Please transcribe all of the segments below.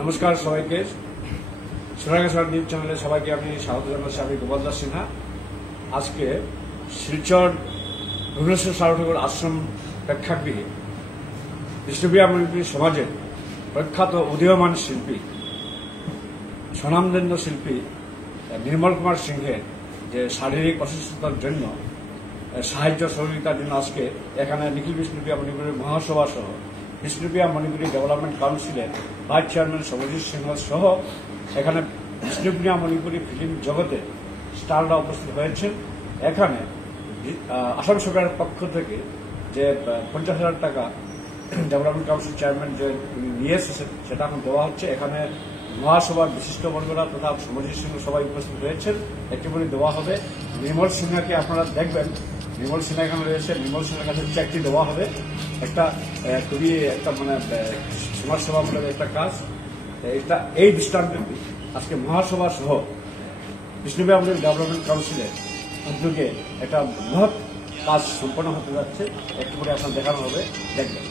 নমস্কার সবাইকে, সোনাগাছা নিউজ চ্যানেলে সবাইকে আমি স্বাগত জানাচ্ছি। আমি গোপাল দাস সিনহা। আজকে শিলচর ভুবনেশ্বর সার্বঠাকুর আশ্রম প্রেক্ষাগৃহে বিষ্ণুপ্রিয়া মণিপুরী সমাজের প্রখ্যাত উদীয়মান শিল্পী, স্বনামধন্য শিল্পী নির্মল কুমার সিংহের যে শারীরিক অসুস্থতার জন্য সাহায্য সহযোগিতার জন্য আজকে এখানে নিখিল বিষ্ণুপ্রিয়া মণিপুরী মহাসভা সহ বিষ্ণুপ্রিয়া মণিপুরী ডেভেলপমেন্ট কাউন্সিলের ভাইস চেয়ারম্যান সবজিৎ সিংহ সহ এখানে বিষ্ণুপ্রিয়া মণিপুরী ফিল্ম জগতে স্টাররা উপস্থিত হয়েছেন। এখানে আসাম সরকারের পক্ষ থেকে যে 50,000 টাকা ডেভেলপমেন্ট কাউন্সিল চেয়ারম্যান যে নিয়ে এসেছেন সেটা এখন দেওয়া হচ্ছে। এখানে মহাসভার বিশিষ্ট বর্গরা তথা সবজিৎ সিংহ সবাই উপস্থিত হয়েছেন। একটি করে দেওয়া হবে। নির্মল সিংহাকে আপনারা দেখবেন, নির্মল সিনহা এখানে রয়েছে। নির্মল সিনহার কাছে চেকটি দেওয়া হবে। একটা খুবই একটা সমাজসেবামূলক একটা কাজ। এটা এই দৃষ্টান্তটি আজকে মহাসভা সহ বিষ্ণুপ্রিয়া মণিপুরী ডেভেলপমেন্ট কাউন্সিলের উদ্যোগে একটা বৃহৎ কাজ সম্পন্ন হতে যাচ্ছে। একটু করে আপনার দেখানো হবে, দেখবেন।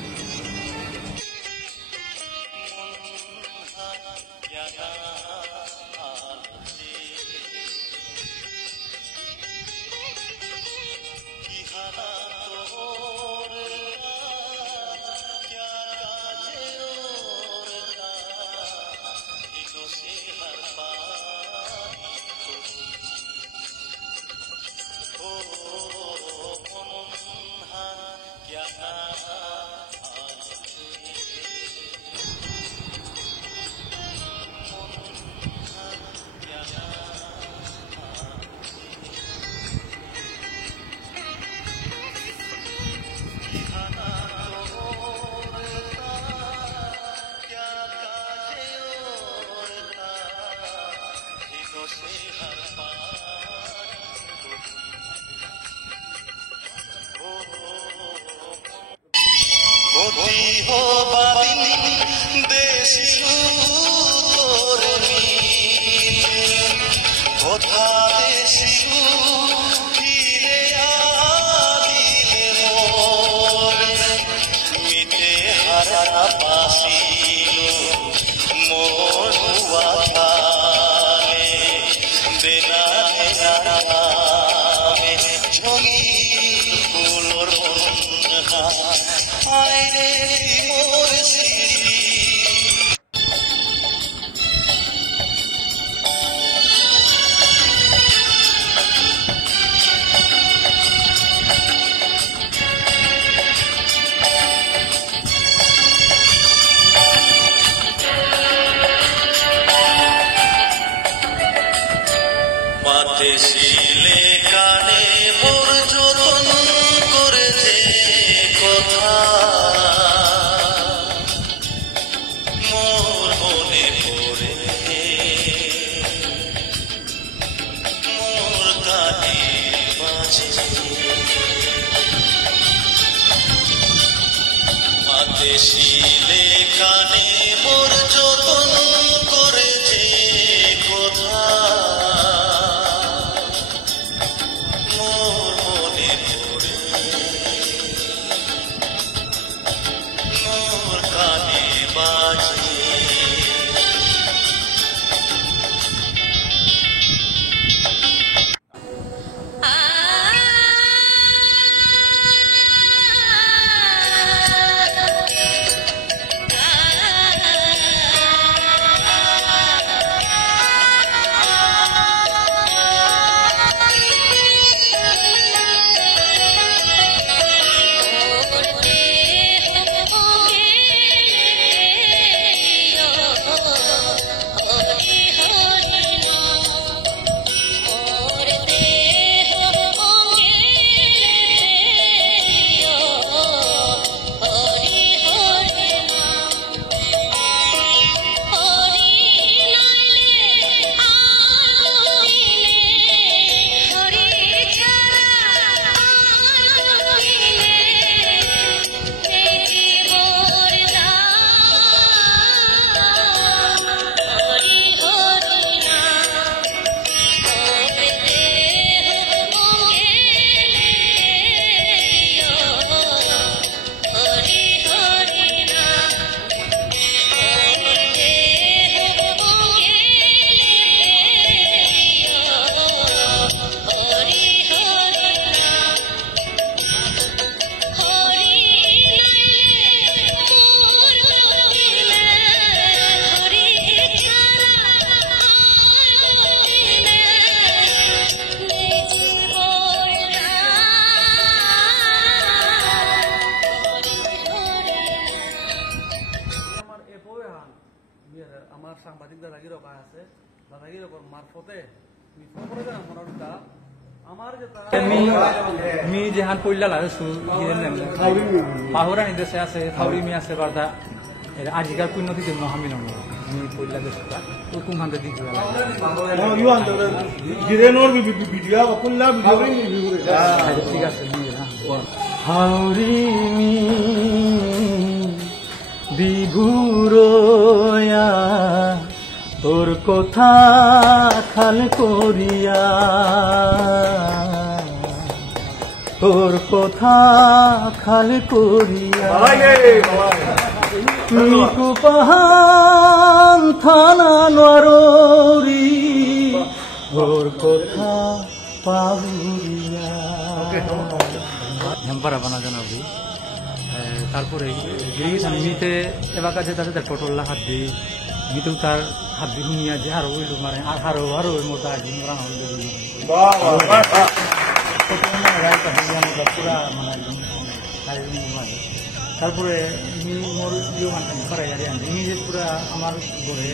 শিলে কানে মোর যতন করেছে কথা, মোর মনে পড়ে মোর কানে বাজে। মাতে শিলে কানে মোর যতন করেছে কথা, আমার সাংবাদিক দাদাগিরও কাজ আছে দাদাগির মারফতে আমার যেটা मी जेहान पडला पाहुरानी देशे আছে থাউরি মি আছে বারদা আজিকার পুণ্যতি দিন মহামিন मी पडला देशটা তো কুমহান্দে দি গলা ইউ আন গিরেনোর ভিডিও কুল্লা ভিডিও ঠিক আছে হাউরি মি বিভুরয়া তোর কথা খাল করিয়া তোর কথা খাল করিয়া মিকু পাহান থানা নররি তোর কথা পাহুরিয়া নাম্বারা বানা জানাবি তারপরে মিতে এবার কাছে তাদের টোটল্লা হাত দিই মিতেও তার হাত দিয়ে শুনিয়া যে আরো ওই লোক মারে আর আরো ওই মতো আগে পুরা মানে তারপরে মোর ইয়ে মানতে করাই আর আমি যে পুরা আমার ঘরে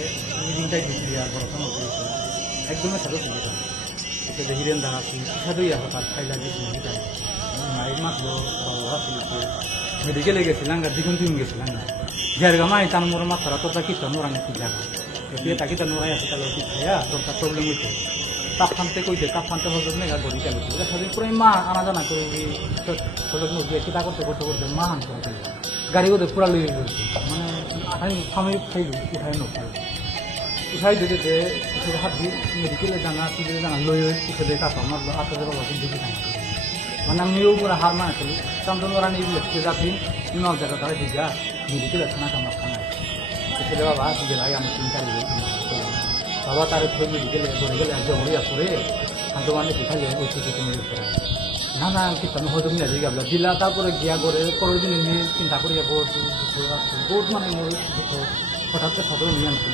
মিটিংটাই দিচ্ছি আর পড়াশোনা করেছি একদমই সাথে সুবিধা এটা হিরেন দাঁড়া আছি সাধুই আসো তার খাইলা দিচ্ছি মায়ের মাত্র বাবা ছিল মেডিকেলে গেছিলাম দেখুন তুমি গেছিলাম না যার মাই তার মোর মাথারা তোর কি তো নোরানি কি জায়গা দিয়ে তাকে তো নোরাই আছে তাহলে খাইয়া তোর তার প্রবলেম হইতে তাপ ফানতে কইতে তাপ ফানতে হজম নেই গড়ি চালু সেদিন পুরো মা আনা জানা করে কিতা করতে করতে করতে মা আনতে হতে গাড়ি ওদের পুরা লইয়ে গেছে মানে আমি ফামি খাইলু উঠাই নখাই উঠাই দিতে যে হাত দিয়ে মেডিকেলে জানা সিভিলে জানা লই পিছিয়ে দিয়ে কাপড় মারলো আটটা বাবা কিন্তু দেখি মানে আমিও পুরো হার মানাছিলি কামতো নোরানি লেখতে যাচ্ছি নল জায়গা তারা দিঘা মেডিকেলে খানা কামার খানা সেটা বাবা দিকে লাগে আমি চিন্তা বাবা তার মেডিকেলে ধরে গেলে জমরিয়া করে আমি তোমার কোথায় ওই ছুটি মেরে করে না না কিছু হয়তো নিয়ে যাই গেল দিলা তারপরে গিয়া করে পরের দিন নিয়ে চিন্তা করিয়া বহুত মানে মোর হঠাৎ সদর নিয়ে আনছি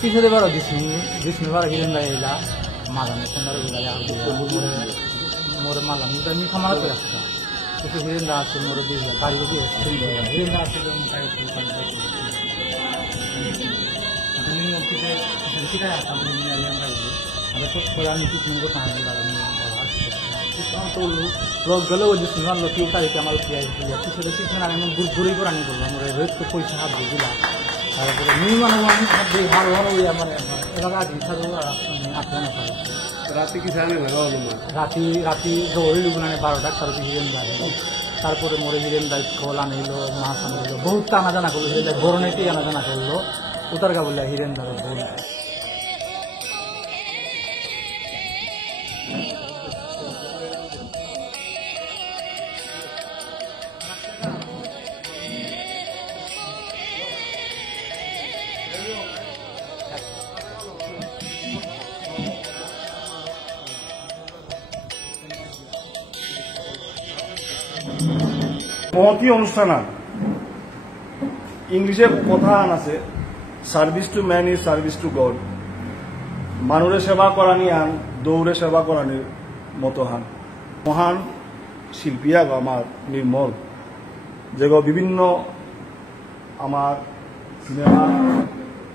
পিছনে বারো বিষ্ণু বারো হিরেন এলা মালানি সন্ধ্যারে মোরে মালানি নি খামার করে আসছে কিছু হিরেন দা আছে মোরে দিয়ে গাড়ি দিয়ে হিরেন দা আছে kita akan menjadi yang lain. Ada tu orang itu semua tahan di dalam kita tu lo galau je semua lo kita itu amal kiai itu ya. Kita tu kita nak memang guru itu orang itu. Mereka rate tu pun sahab je gila. Kalau ni mana orang di hal orang ya mana. Kalau ada di sana apa nak pakai. রাতে কি জানে না রাতি জোরে লুগুনানে 12টা তার হিরেন যায় তারপরে মোরে হিরেন যায় খোল আনিল মাছ আনিল বহুত টানা জানা করলো হিরেন যায় গরনেতে আনা জানা করলো উতার গা বললে হিরেন ধরে বল মহতি অনুষ্ঠান ইংলিশে কথা আছে service to man is service to god মানুষের সেবা করানি আন দৌড়ে সেবা করানির মতো হান মহান শিল্পীয়া আমার নির্মল যে বিভিন্ন আমার সিনেমা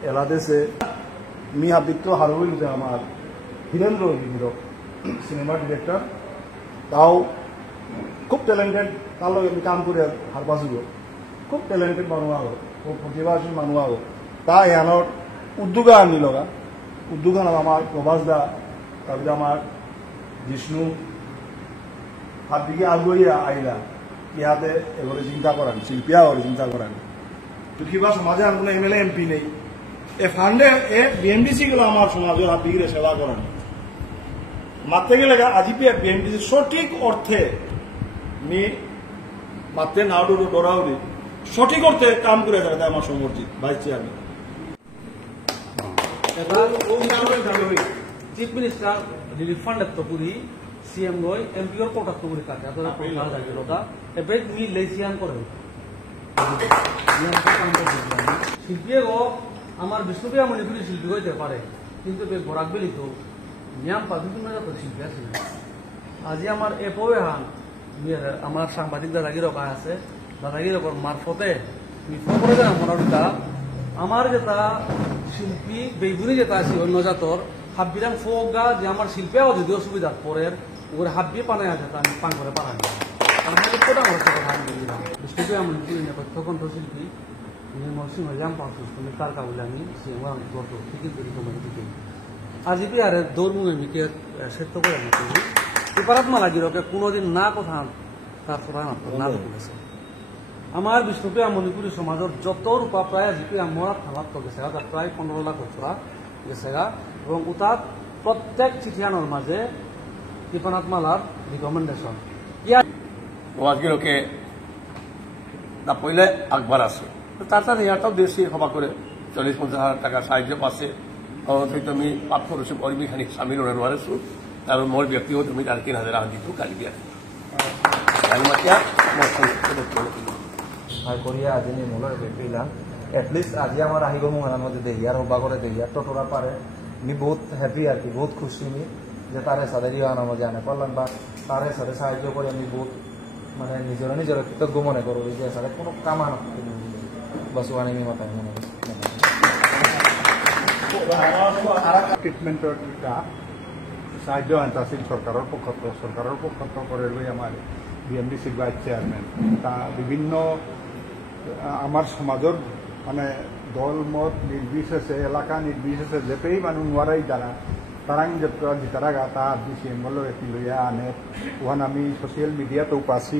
এলাদেশে মি আদিত্য হারুইতে আমার হীরেন্দ্র হিরক সিনেমা ডিরেক্টর তাও খুব ট্যালেন্টেড তার লগে আমি কাম করে হার পাইছো খুব ট্যালেন্টেড মানুষ আগো খুব প্রতিভাশীল মানুষ আগো তা এনার উদ্যোগ আনি লগা উদ্যোগ আন আমার প্রভাস দা তারপরে আমার জিষ্ণু হাত দিকে আগুইয়া আইলা ইহাতে এগুলো চিন্তা করান শিল্পীয়া ওর চিন্তা করান তো কিবা সমাজে আর কোনো এমএলএ এমপি নেই এ ফান্ডে এ বিএমডিসি গুলো আমার সমাজের হাত দিকে সেবা করান মারতে গেলে আজিপি বিএমডিসি সঠিক অর্থে নি মারতে না ডরাউরি সঠিক অর্থে কাম করে যাবে আমার সমর্জিত vice chairman chief minister relief ফান্ডের তো পুরি সিএম গই এমপিওর কোটার তো পুরি কাটে আপনারা প্রধান জায়গা এবার মি লেসিয়ান করে শিল্পী গো আমার বিষ্ণুপ্রিয়া মণিপুরি শিল্পী হইতে পারে কিন্তু বরাক বেলি তো নিয়াম পাবলিক তো শিল্পী আছে আজি আমার এপোয়ে হান আমার সাংবাদিক দাদাগির কাজ আছে দাদাগির মারফতে খবরে মনোরতা আমার যেটা শিল্পী বেগুনি যেটা আছে অন্য জাতর হাব্বিরাম ফোগা যে আমার শিল্পীও যদি অসুবিধার পরের ওগুলো হাব্বি পানায় আছে তা আমি পান করে পারানি বিষ্ণুপ্রিয়া মণিপুরী নেপথ্য কণ্ঠশিল্পী নির্মল সিংহ জাম পাঁচুস তুমি তার কাবুলে আমি সিংহ আমি গল্প ঠিক করি দিকে আজি কি আরে দৌড় মুখে মিকে সেট করে আমি করি পেপারাত মালা গিরকে কোনোদিন না কথা তার ফোরান না বলেছে আমার বিষ্ণুপ্রিয়া মণিপুরী সমাজত যত রূপা প্রায় আজিকি আমার থালাত গেছে তার প্রায় 15 লাখ বছরা গেছে এবং উতাত প্রত্যেক চিঠিয়ানোর মাঝে কৃপনাথ মালার রিকমেন্ডেশন ওয়াকিলকে তা পইলে আকবার আছে তার সাথে ইয়াটাও দেশি সভা করে 40-50 টাকা সাহায্য পাচ্ছে হয়তো আমি পাপ করছো কর্মী খানি সামিল হয়ে নোৱাৰিছো আৰু মোৰ ব্যক্তিগত আমি 3,000 দিছো কালি দিয়া করিয়া আজি নির্মূলের পেলাম এটলিস্ট আজি আমার আহিব মহানার মধ্যে দেহিয়ার হবা করে দেহিয়ার টোটোরা পারে আমি বহুত হ্যাপি আর কি বহুত খুশি আমি যে তারে সাথে আনার মধ্যে আনে পারলাম বা তারে সাথে সাহায্য করে আমি বহুত মানে নিজের কৃতজ্ঞ মনে করো যে সাথে কোনো কামা বাস ওয়ানি মাথায় মনে ট্রিটমেন্টর সাহায্য আনতে আছিল সরকারের পক্ষত করে লই আমার বিএমডিসি ভাইস চেয়ারম্যান তা বিভিন্ন আমার সমাজের মানে দল মত নির্বিশেষে এলাকা নির্বিশেষে যেতেই মানুষ নোৱাৰাই তারাং যেতারা গা তা দিছে এমএলএ এটি লইয়া আনে ওখান আমি সোশ্যাল মিডিয়াতেও পাচ্ছি